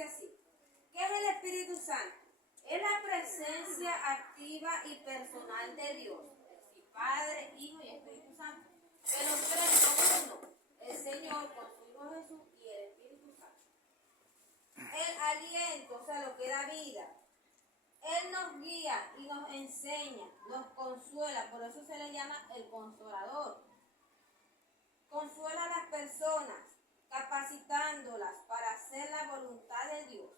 dice así. ¿Qué es el Espíritu Santo? Es la presencia activa y personal de Dios, es decir, Padre, Hijo y Espíritu Santo. Que los tres son uno, el Señor con su Hijo Jesús y el Espíritu Santo. El aliento, o sea, lo que da vida. Él nos guía y nos enseña, nos consuela, por eso se le llama el consolador. Consuela a las personas, capacitándolas para hacer la voluntad de Dios.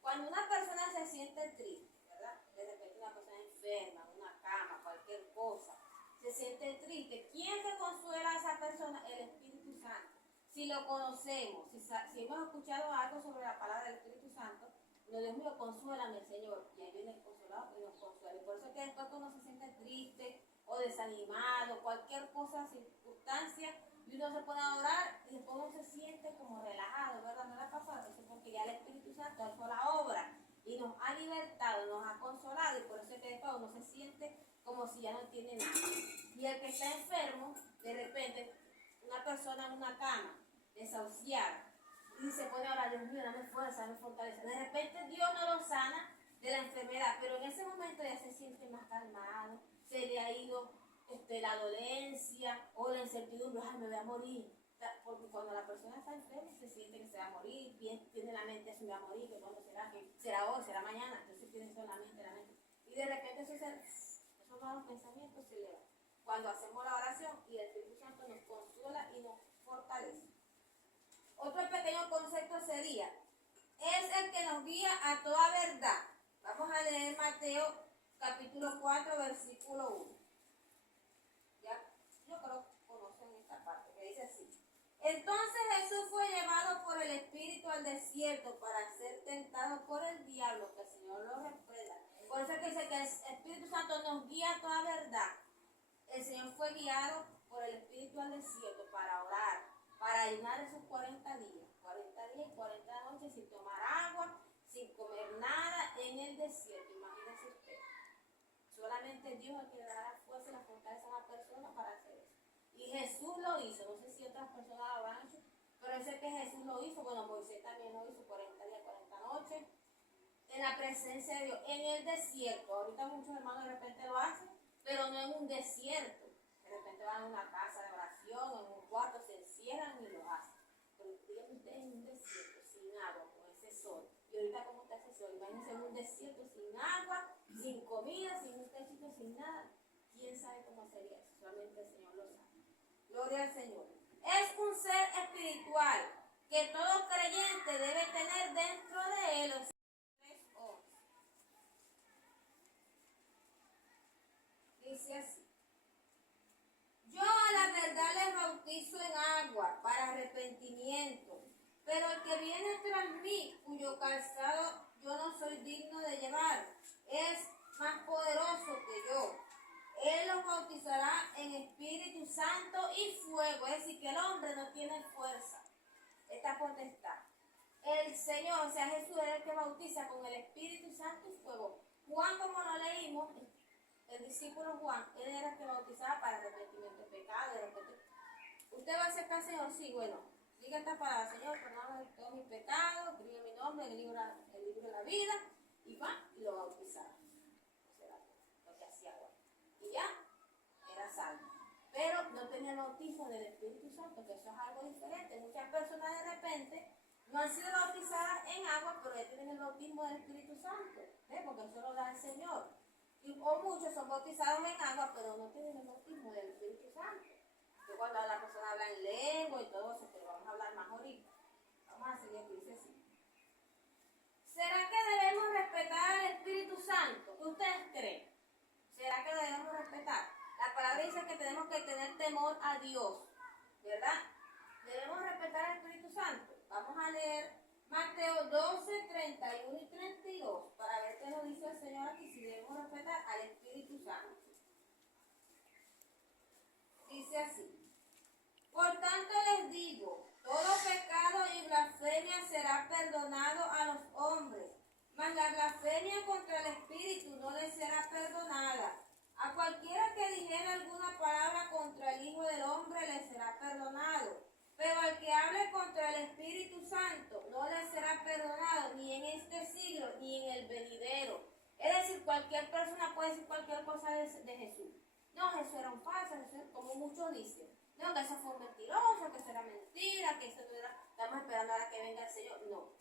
Cuando una persona se siente triste, ¿verdad? De repente una persona enferma, en una cama, cualquier cosa, se siente triste. ¿Quién se consuela a esa persona? El Espíritu Santo. Si lo conocemos, si hemos escuchado algo sobre la palabra del Espíritu Santo, Dios mío, consuélame, Señor. Y ahí viene el consolador y nos consuela. Y por eso es que después cuando se siente triste o desanimado, cualquier cosa, circunstancia, y uno se pone a orar y después uno se siente como relajado, ¿verdad? ¿No le ha pasado? Eso es porque ya el Espíritu Santo ha hecho la obra y nos ha libertado, nos ha consolado, y por eso es que después uno se siente como si ya no tiene nada. Y el que está enfermo, de repente, una persona en una cama, desahuciada, y se pone a orar, Dios mío, dame fuerza, dame fortaleza. De repente Dios no lo sana de la enfermedad, pero en ese momento ya se siente más calmado, se le ha ido la dolencia o la incertidumbre, ay, me voy a morir. Porque cuando la persona está enferma se siente que se va a morir, tiene la mente, se va a morir, que cuando será, que será hoy, será mañana, entonces tiene eso en la mente. Y de repente esos malos pensamientos se elevan. Cuando hacemos la oración y el Espíritu Santo nos consuela y nos fortalece. Otro pequeño concepto sería, es el que nos guía a toda verdad. Vamos a leer Mateo capítulo 4, versículo 1. Ya, yo creo que conocen esta parte, que dice así. Entonces Jesús fue llevado por el Espíritu al desierto para ser tentado por el diablo, que el Señor lo reprenda. Por eso es que dice que el Espíritu Santo nos guía a toda verdad. El Señor fue guiado por el Espíritu al desierto para orar, para ayunar esos 40 días y 40 noches sin tomar agua, sin comer nada en el desierto. Imagínese usted. Solamente Dios es el que le da la fuerza y la fortaleza a la persona para hacer eso. Y Jesús lo hizo. No sé si otras personas lo habrán hecho, pero yo sé que Jesús lo hizo. Bueno, Moisés también lo hizo 40 días, 40 noches. En la presencia de Dios, en el desierto. Ahorita muchos hermanos de repente lo hacen, pero no en un desierto. De repente van a una casa de oración, en un cuarto, se encierran y lo hacen. Pero díganme ustedes en un desierto, sin agua, con ese sol. Y ahorita como está ese sol, imagínense en un desierto sin agua, sin comida, sin un techito, sin nada. ¿Quién sabe cómo sería eso? Solamente el Señor lo sabe. Gloria al Señor. Es un ser espiritual que todo creyente debe tener dentro de él. Dice así. Yo a la verdad les bautizo en agua para arrepentimiento, pero el que viene tras mí, cuyo calzado yo no soy digno de llevar, es más poderoso que yo. Él los bautizará en Espíritu Santo y fuego, es decir, que el hombre no tiene fuerza, esta potestad. El Señor, o sea, Jesús es el que bautiza con el Espíritu Santo y fuego. Juan, como lo leímos, el discípulo Juan, él era el que bautizaba para arrepentimiento de pecado. ¿Usted va a aceptar al Señor? Sí, bueno, diga esta palabra: Señor, perdóname todos mis pecados, escribe mi nombre en el libro de la vida, y va, y lo bautizaba. Eso era lo que hacía Juan. Y ya, era salvo. Pero no tenía el bautismo del Espíritu Santo, que eso es algo diferente. Muchas personas de repente no han sido bautizadas en agua, pero ya tienen el bautismo del Espíritu Santo, porque eso lo da el Señor. O muchos son bautizados en agua, pero no tienen el bautismo del Espíritu Santo. Que cuando la persona habla en lengua y todo eso, pero vamos a hablar más ahorita. Vamos a seguir aquí, dice así. ¿Será que debemos respetar al Espíritu Santo? ¿Qué ustedes creen? ¿Será que lo debemos respetar? La palabra dice que tenemos que tener temor a Dios, ¿verdad? ¿Debemos respetar al Espíritu Santo? Vamos a leer Mateo 12, 31 y 32, para ver qué nos dice el Señor aquí, si debemos respetar al Espíritu Santo. Dice así. Por tanto les digo, todo pecado y blasfemia será perdonado a los hombres, mas la blasfemia contra el Espíritu no les será perdonada. A cualquiera que dijera alguna palabra contra el Hijo del Hombre le será perdonado, pero al que hable contra el Espíritu Santo no le será será perdonado ni en este siglo ni en el venidero. Es decir, cualquier persona puede decir cualquier cosa de Jesús. No, Jesús era un falso, Jesús, como muchos dicen. No, que eso fue un mentiroso, que eso era mentira, que eso no era, estamos esperando ahora que venga el Señor. No.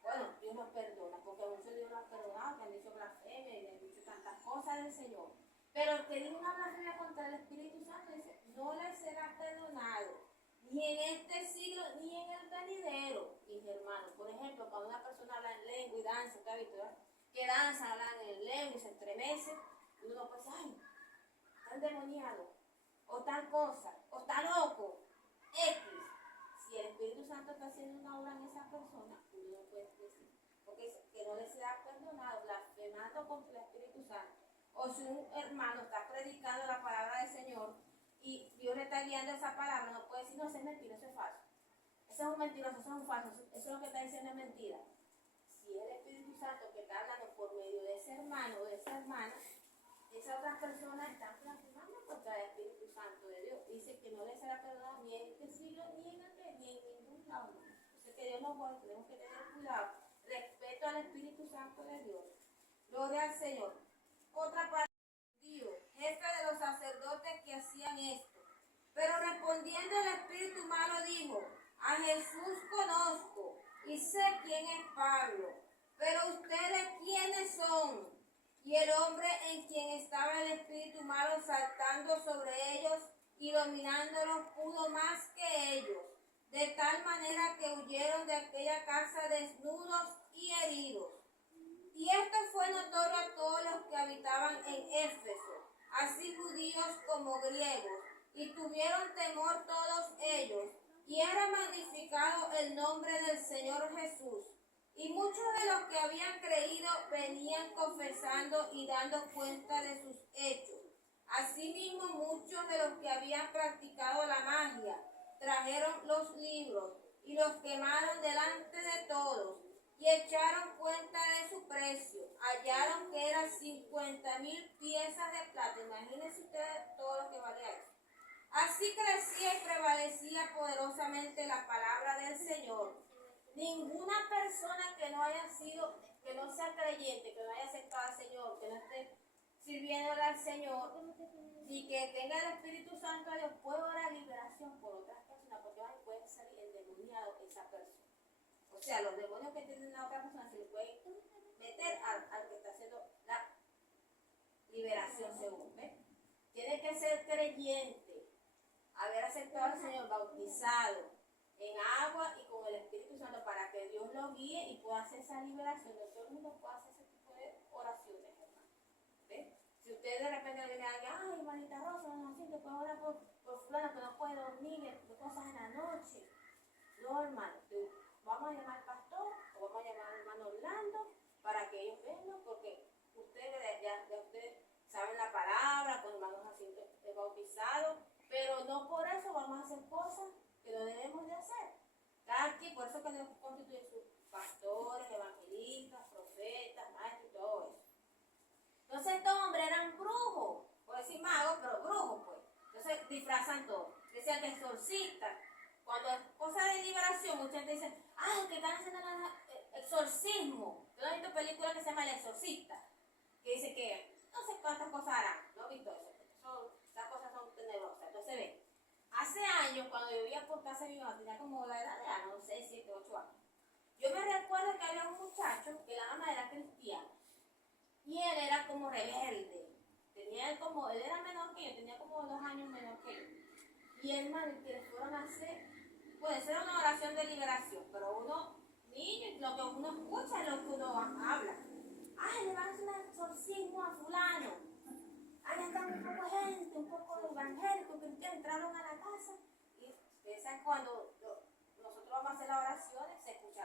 Bueno, Dios nos perdona, porque a muchos Dios nos ha perdonado, que han dicho blasfemia y han dicho tantas cosas del Señor. Pero el que diga una blasfemia contra el Espíritu Santo dice, no le será perdonado, ni en este siglo, ni en el venidero. Mis hermanos, por ejemplo, cuando una persona habla en lengua y danza, ¿usted ha visto, verdad? Que danza, hablan en lengua y se estremece, y uno puede decir, ay, está endemoniado, o tal cosa, o está loco, X. Si el Espíritu Santo está haciendo una obra en esa persona, uno no puede decir, porque dice que no le será perdonado, blasfemando contra el Espíritu Santo. O si un hermano está predicando la palabra del Señor y Dios le está guiando esa palabra, no puede decir, no, eso es mentira, eso es falso. Eso es un mentiroso, eso es un falso, eso es lo que está diciendo es mentira. Si es el Espíritu Santo que está hablando por medio de ese hermano o de esa hermana, esas otras personas están blasfemando contra el Espíritu Santo de Dios. Dice que no les será perdonado ni en este siglo, ni en el ni en ningún lado. Entonces que Dios nos guarde, tenemos que tener cuidado. Respeto al Espíritu Santo de Dios. Gloria al Señor. Otra parte, Dios, jefe de los sacerdotes que hacían esto. Pero respondiendo el espíritu malo dijo, a Jesús conozco y sé quién es Pablo. Pero ustedes, ¿quiénes son? Y el hombre en quien estaba el espíritu malo saltando sobre ellos y dominándolos pudo más que ellos, de tal manera que huyeron de aquella casa desnudos y heridos. Y esto fue notorio a todos los que habitaban en Éfeso, así judíos como griegos, y tuvieron temor todos ellos, y era magnificado el nombre del Señor Jesús. Y muchos de los que habían creído venían confesando y dando cuenta de sus hechos. Asimismo, muchos de los que habían practicado la magia trajeron los libros y los quemaron delante de todos y echaron cuenta de su precio. Hallaron que eran 50,000 piezas de plata. Imagínense ustedes todo lo que valía eso. Así crecía y prevalecía poderosamente la palabra del Señor. Ninguna persona que no haya sido, que no sea creyente, que no haya aceptado al Señor, que no esté sirviéndole al Señor, y que tenga el Espíritu Santo de Dios, puede orar liberación por otras personas, porque puede salir endemoniado esa persona. O sea, los demonios que tienen a otra persona se le pueden meter al que está haciendo la liberación según, ¿ves? Tiene que ser creyente, haber aceptado al Señor, bautizado en agua y con el Espíritu Santo para que Dios lo guíe y pueda hacer esa liberación. No todo el mundo puede hacer ese tipo de oraciones, hermano. ¿Ves? Si usted de repente viene a alguien, ay, hermanita Rosa, no así, que puedo orar por fulano que no puede dormir, de cosas en la noche. No, hermano, vamos a llamar al pastor o vamos a llamar al hermano Orlando para que ellos vengan, porque ustedes ya ustedes saben la palabra, con hermanos así bautizados, pero no por eso vamos a hacer cosas que no debemos de hacer. Cada quien, por eso que Dios constituye sus pastores, evangelistas, profetas, maestros y todo eso. Entonces estos hombres eran brujos, por decir magos, pero brujos pues. Entonces disfrazan todo. Decían que exorcistas. Cuando es cosa de liberación, mucha gente dice, ah, que están haciendo exorcismo. Yo he visto películas que se llama El Exorcista, que dice que no sé cuántas cosas harán. No he visto eso. Las cosas son tenebrosas. Entonces ve, hace años cuando yo vivía por casa de mi mamá, tenía como la edad de Ana, no sé, 7, 8 años. Yo me recuerdo que había un muchacho que la mamá era cristiana y él era como rebelde. Él era menor que yo, tenía como 2 años menor que yo. Y hermano, que le fueron a hacer, puede ser una oración de liberación, pero uno, niño, lo que uno escucha es lo que uno habla. Ay, le van a hacer un exorcismo a fulano. Ahí está un poco de gente, un poco de evangélicos, cristianos, entraron a la casa. Y piensan cuando nosotros vamos a hacer las oraciones, se escucha